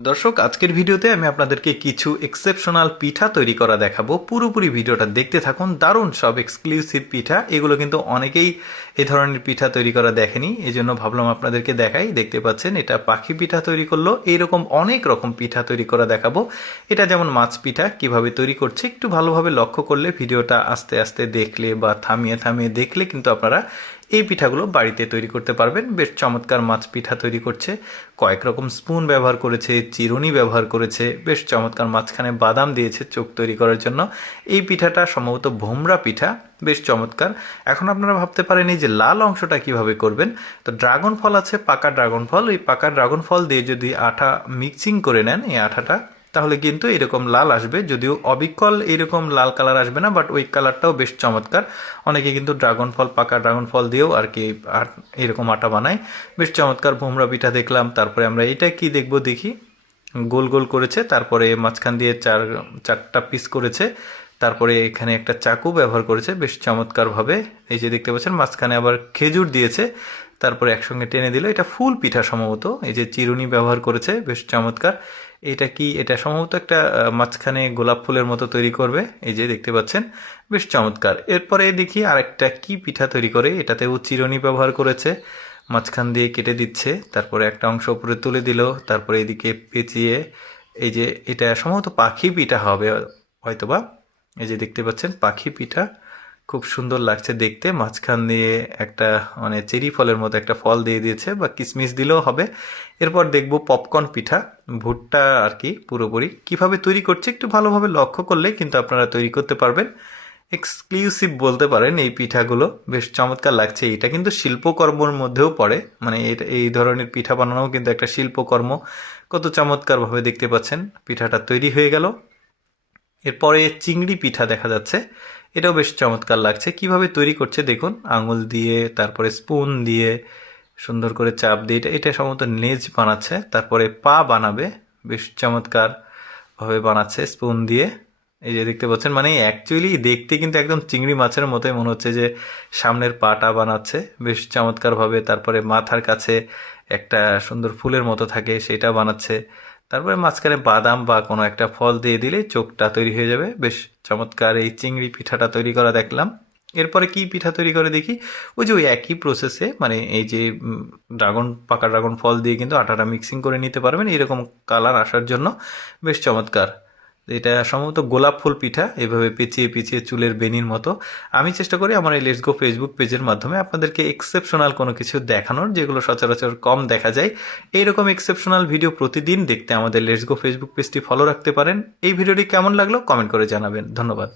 দর্শক, আজকের ভিডিওতে আমি আপনাদেরকে কিছু এক্সেপশনাল পিঠা তৈরি করা দেখাবো। পুরোপুরি ভিডিওটা দেখতে থাকুন। দারুণ সব এক্সক্লুসিভ পিঠা। এগুলো কিন্তু অনেকেই এ ধরনের পিঠা তৈরি করা দেখেনি। এই জন্য ভাবলাম আপনাদেরকে দেখাই। দেখতে পাচ্ছেন, এটা পাখি পিঠা তৈরি করল। এইরকম অনেক রকম পিঠা তৈরি করা দেখাবো। এটা যেমন মাছ পিঠা, কীভাবে তৈরি করছে একটু ভালোভাবে লক্ষ্য করলে ভিডিওটা আস্তে আস্তে দেখলে বা থামিয়ে থামিয়ে দেখলে কিন্তু আপনারা এই পিঠাগুলো বাড়িতে তৈরি করতে পারবেন। বেশ চমৎকার মাছ পিঠা তৈরি করছে। কয়েক রকম স্পুন ব্যবহার করেছে, চিরুনি ব্যবহার করেছে। বেশ চমৎকার মাঝখানে বাদাম দিয়েছে চোখ তৈরি করার জন্য। এই পিঠাটা সম্ভবত ভোমরা পিঠা। বেশ চমৎকার। এখন আপনারা ভাবতে পারেন এই যে লাল অংশটা কীভাবে করবেন। তো ড্রাগন ফল আছে, পাকা ড্রাগন ফল। এই পাকা ড্রাগন ফল দিয়ে যদি আঠা মিক্সিং করে নেন, এই আঠাটা তাহলে কিন্তু এরকম লাল আসবে, যদিও অবিকল এরকম লাল কালার আসবে না বাট ওই কালারটাও বেশ চমৎকার। অনেকে কিন্তু ড্রাগন ফল পাকা ড্রাগন ফল দিয়েও আর কি এরকম আটা বানায়। বেশ চমৎকার ভোমরা পিঠা দেখলাম, তারপরে আমরা এটা কি দেখব দেখি। গোল গোল করেছে, তারপরে মাঝখান দিয়ে চার, চারটা পিস করেছে, তারপরে এখানে একটা চাকু ব্যবহার করেছে, বেশ চমৎকারভাবে। এই যে দেখতে পাচ্ছেন, মাঝখানে আবার খেজুর দিয়েছে, তারপরে একসঙ্গে টেনে দিল। এটা ফুল পিঠা সম্ভবত, এই যে চিরুনি ব্যবহার করেছে, বেশ চমৎকার। এটা কি, এটা সম্ভবত একটা মাঝখানে গোলাপ ফুলের মতো তৈরি করবে। এই যে দেখতে পাচ্ছেন, বেশ চমৎকার। এরপরে দেখি আরেকটা কি পিঠা তৈরি করে এটাতেও চিরুনি ব্যবহার করেছে। মাঝখান দিয়ে কেটে দিচ্ছে, তারপরে একটা অংশ উপরে তুলে দিল, তারপরে এদিকে পেঁচিয়ে, এই যে এটা সম্ভবত পাখি পিঠা হবে, হয়তোবা। এই যে দেখতে পাচ্ছেন, পাখি পিঠা। খুব সুন্দর লাগছে দেখতে। মাঝখান দিয়ে একটা মানে চেরি ফলের মতো একটা ফল দিয়ে দিয়েছে, বা কিশমিশ দিলেও হবে। এরপর দেখব পপকর্ন পিঠা, ভুট্টা আর কি, পুরোপুরি। কীভাবে তৈরি করছে একটু ভালোভাবে লক্ষ্য করলে কিন্তু আপনারা তৈরি করতে পারবেন। এক্সক্লুসিভ বলতে পারেন এই পিঠাগুলো। বেশ চমৎকার লাগছে এটা কিন্তু শিল্পকর্মর মধ্যেও পড়ে। মানে এই ধরনের পিঠা বানানোও কিন্তু একটা শিল্পকর্ম। কত চমৎকারভাবে দেখতে পাচ্ছেন, পিঠাটা তৈরি হয়ে গেল। এরপরে চিংড়ি পিঠা দেখা যাচ্ছে। এটাও বেশ চমৎকার লাগছে। কীভাবে তৈরি করছে দেখুন, আঙুল দিয়ে, তারপরে স্পুন দিয়ে, সুন্দর করে চাপ দিয়ে, এটা এটা সম্ভবত নেজ বানাচ্ছে, তারপরে পা বানাবে, বেশ চমৎকার ভাবে বানাচ্ছে স্পুন দিয়ে। এই যে দেখতে পাচ্ছেন মানে অ্যাকচুয়ালি দেখতে কিন্তু একদম চিংড়ি মাছের মতোই মনে হচ্ছে যে সামনের পাটা বানাচ্ছে, বেশ চমৎকারভাবে তারপরে মাথার কাছে একটা সুন্দর ফুলের মতো থাকে, সেটা বানাচ্ছে। তারপরে মাঝখানে বাদাম বা কোনো একটা ফল দিয়ে দিলে চোখটা তৈরি হয়ে যাবে। বেশ চমৎকার এই চিংড়ি পিঠাটা তৈরি করা দেখলাম। এরপরে কি পিঠা তৈরি করে দেখি? ওই যে ওই একই প্রসেসে মানে এই যে ড্রাগন, পাকা ড্রাগন ফল দিয়ে কিন্তু আটাটা মিক্সিং করে নিতে পারবেন এরকম কালার আসার জন্য। বেশ চমৎকার। এটা সম্ভবত গোলাপ ফুল পিঠা, এভাবে পেঁচিয়ে পেঁচিয়ে চুলের বেনির মতো। আমি চেষ্টা করি আমার এই লেটস গো ফেসবুক পেজের মাধ্যমে আপনাদেরকে এক্সেপশনাল কোনো কিছু দেখানোর, যেগুলো সচরাচর কম দেখা যায়। এইরকম এক্সেপশনাল ভিডিও প্রতিদিন দেখতে আমাদের লেটস গো ফেসবুক পেজটি ফলো রাখতে পারেন। এই ভিডিওটি কেমন লাগল কমেন্ট করে জানাবেন। ধন্যবাদ।